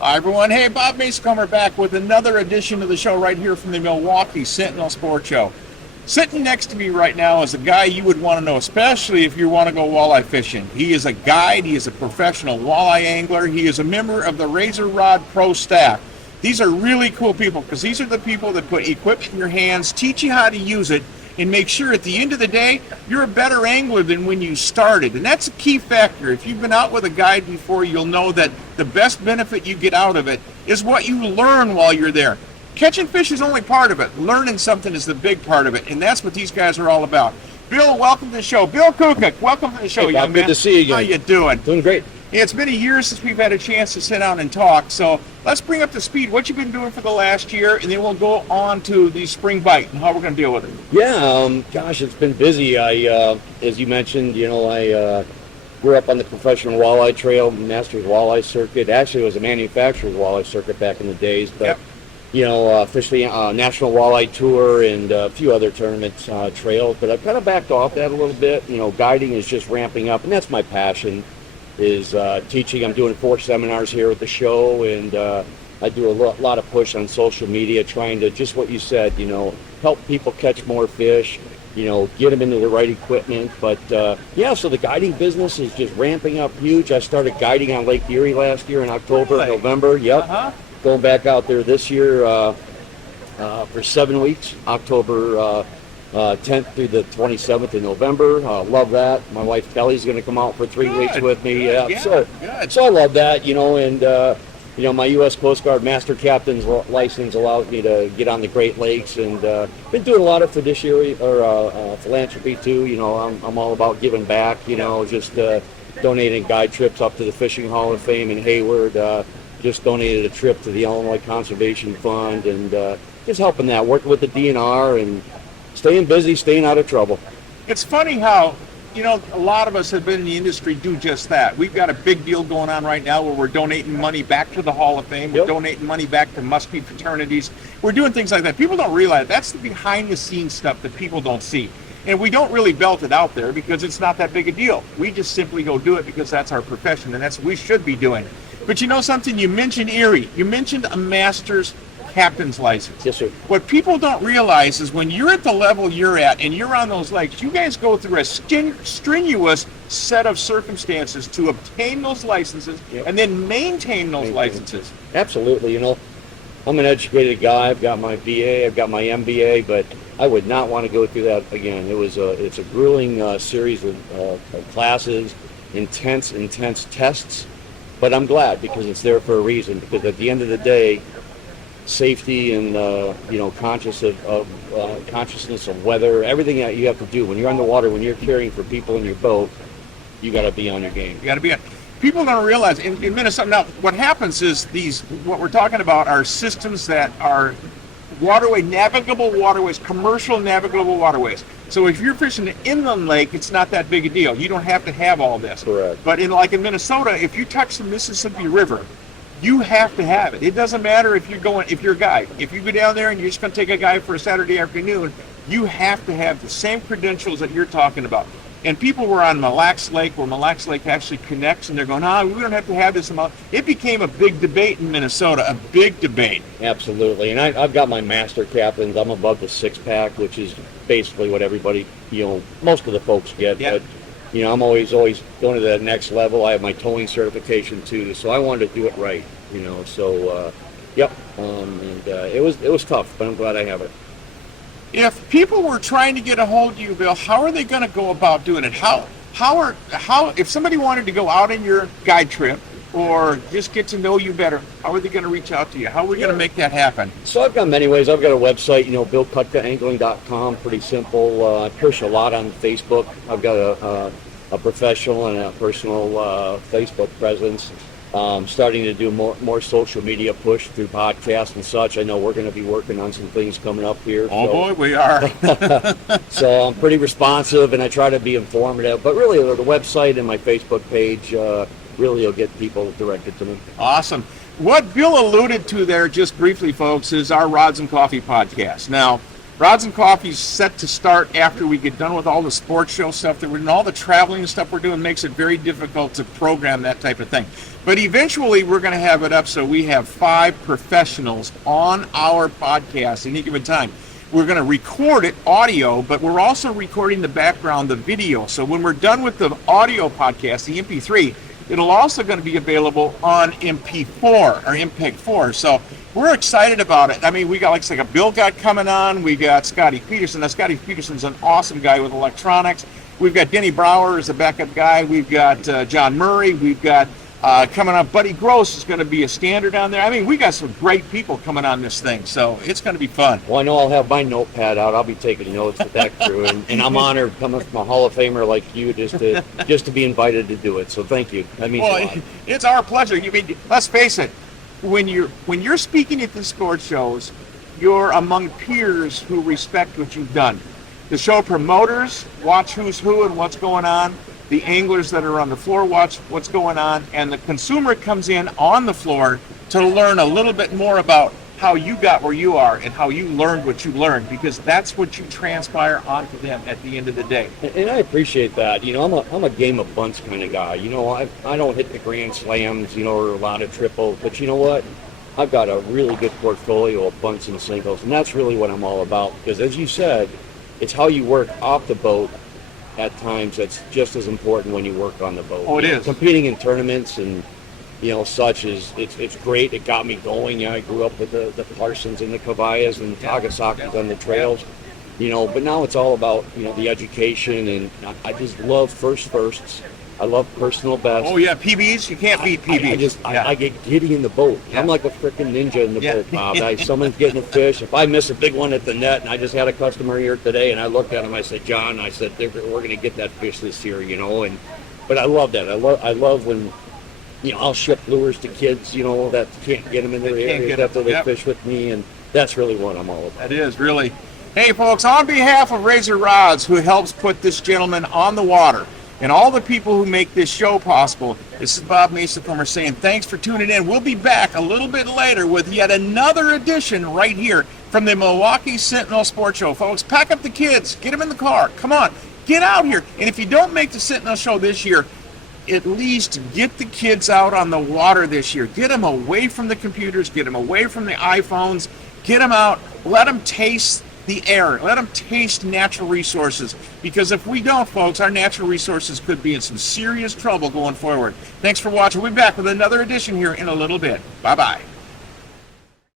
Hi everyone, hey, Bob Mehsikomer back with another edition of the show right here from the Milwaukee Sentinel Sport Show. Sitting next to me right now is a guy you would want to know, especially if you want to go walleye fishing. He is a guide, he is a professional walleye angler, he is a member of the Razor Rod Pro staff. These are really cool people because these are the people that put equipment in your hands, teach you how to use it, and make sure at the end of the day, you're a better angler than when you started. And that's a key factor. If you've been out with a guide before, you'll know that the best benefit you get out of it is what you learn while you're there. Catching fish is only part of it. Learning something is the big part of it, and that's what these guys are all about. Bill, welcome to the show. Bill Kutka, welcome to the show, hey, young Bob, man. good to see you again. How you doing? Doing great. It's been a year since we've had a chance to sit down and talk, so let's bring up to speed what you've been doing for the last year, and then we'll go on to the spring bite and how we're going to deal with it. Yeah, gosh, it's been busy. As you mentioned, I grew up on the professional walleye trail, Masters Walleye circuit. Actually, it was a manufacturer's walleye circuit back in the days, but fished the National Walleye Tour and a few other tournaments, trails. But I've kind of backed off that a little bit. Guiding is just ramping up, and that's my passion. Is teaching. I'm doing 4 seminars here at the show, and I do a lot of push on social media, trying to, just what you said, help people catch more fish, get them into the right equipment. But so the guiding business is just ramping up huge. I started guiding on Lake Erie last year in October, November. Yep. Going back out there this year for 7 weeks, October 10th through the 27th of November. Love that. My wife Kelly's going to come out for 3 weeks with me. So I love that, and my U.S. Coast Guard Master Captain's license allows me to get on the Great Lakes, and been doing a lot of fiduciary or philanthropy too. I'm all about giving back. Just donating guide trips up to the Fishing Hall of Fame in Hayward. Just donated a trip to the Illinois Conservation Fund, and just helping that, working with the DNR and staying busy, staying out of trouble. It's funny how, a lot of us have been in the industry do just that. We've got a big deal going on right now where we're donating money back to the Hall of Fame. We're donating money back to must-be fraternities. We're doing things like that. People don't realize that's the behind-the-scenes stuff that people don't see. And we don't really belt it out there because it's not that big a deal. We just simply go do it because that's our profession, and that's what we should be doing. But you know something? You mentioned Erie. You mentioned a master's captain's license. Yes, sir. What people don't realize is when you're at the level you're at and you're on those lakes, you guys go through a strenuous set of circumstances to obtain those licenses and then maintain those licenses. Absolutely. I'm an educated guy. I've got my BA, I've got my MBA, but I would not want to go through that again. It's a grueling series of classes, intense tests, but I'm glad because it's there for a reason, because at the end of the day, safety and consciousness of weather, everything that you have to do when you're on the water, when you're caring for people in your boat, you got to be on your game. You got to be on. People don't realize in Minnesota now what happens is what we're talking about are systems that are navigable waterways, commercial navigable waterways. So if you're fishing an inland lake, it's not that big a deal. You don't have to have all this. Correct. But in Minnesota, if you touch the Mississippi River, you have to have it. It doesn't matter if you're a guide. If you go down there and you're just going to take a guide for a Saturday afternoon, you have to have the same credentials that you're talking about. And people were on Mille Lacs Lake, where Mille Lacs Lake actually connects, and they're going, we don't have to have this amount. It became a big debate in Minnesota, a big debate. Absolutely. And I've got my master captains. I'm above the 6-pack, which is basically what everybody, most of the folks get. Yep. But I'm always going to the next level. I have my towing certification too, so I wanted to do it right. It was tough, but I'm glad I have it. If people were trying to get a hold of you, Bill, how are they going to go about doing it? How if somebody wanted to go out on your guide trip or just get to know you better, how are they going to reach out to you? How are we going to make that happen? So I've got many ways. I've got a website, BillKutkaAngling.com, pretty simple. I push a lot on Facebook. I've got a professional and a personal Facebook presence. Starting to do more social media push through podcasts and such. I know we're going to be working on some things coming up here. Boy, we are. So I'm pretty responsive, and I try to be informative. But really, the website and my Facebook page really will get people directed to me. Awesome. What Bill alluded to there, just briefly, folks, is our Rods and Coffee podcast. Now, Rods and Coffee's set to start after we get done with all the sports show stuff that we're doing. All the traveling stuff we're doing makes it very difficult to program that type of thing. But eventually we're going to have it up so we have 5 professionals on our podcast at any given time. We're going to record it audio, but we're also recording the background, the video. So when we're done with the audio podcast, the MP3, it'll also going to be available on MP4 or MPEG-4. So we're excited about it. I mean, we got like a Bill Kutka coming on. We got Scotty Peterson. Now, Scotty Peterson's an awesome guy with electronics. We've got Denny Brower as a backup guy. We've got John Murray. We've got coming up, Buddy Gross is going to be a standard on there. I mean, we got some great people coming on this thing, so it's going to be fun. Well, I know I'll have my notepad out. I'll be taking notes with that crew, and I'm honored coming from a Hall of Famer like you just to be invited to do it. So thank you. That means a lot. It's our pleasure. You mean, let's face it, when you're speaking at the sports shows, you're among peers who respect what you've done. The show promoters watch who's who and what's going on. The anglers that are on the floor watch what's going on, and the consumer comes in on the floor to learn a little bit more about how you got where you are and how you learned what you learned, because that's what you transpire onto them at the end of the day. And I appreciate that. You know, I'm a game of bunts kind of guy. You know, I don't hit the grand slams, you know, or a lot of triples, but you know what? I've got a really good portfolio of bunts and singles, and that's really what I'm all about, because as you said, it's how you work off the boat. At times, that's just as important when you work on the boat. Oh, it is. Competing in tournaments and, you know, such is it's great. It got me going. You know, I grew up with the Parsons and the Kabayas and the Tagasakis on the trails, you know, but now it's all about, you know, the education, and I just love firsts. I love personal best. Oh, yeah, PBs. You can't beat PBs. I get giddy in the boat. Yeah. I'm like a freaking ninja in the boat, Bob. Someone's getting a fish. If I miss a big one at the net, and I just had a customer here today, and I looked at him, I said, John, I said, we're going to get that fish this year, you know. But I love that. I love when, you know, I'll ship lures to kids, you know, that can't get them in their areas after they fish with me, and that's really what I'm all about. That is, really. Hey, folks, on behalf of Razor Rods, who helps put this gentleman on the water, and all the people who make this show possible, this is Bob Mehsikomer saying thanks for tuning in. We'll be back a little bit later with yet another edition right here from the Milwaukee Sentinel Sport Show. Folks, pack up the kids. Get them in the car. Come on. Get out here. And if you don't make the Sentinel Show this year, at least get the kids out on the water this year. Get them away from the computers. Get them away from the iPhones. Get them out. Let them taste the air. Let them taste natural resources, because if we don't, folks, our natural resources could be in some serious trouble going forward. Thanks for watching. We'll be back with another edition here in a little bit. Bye-bye.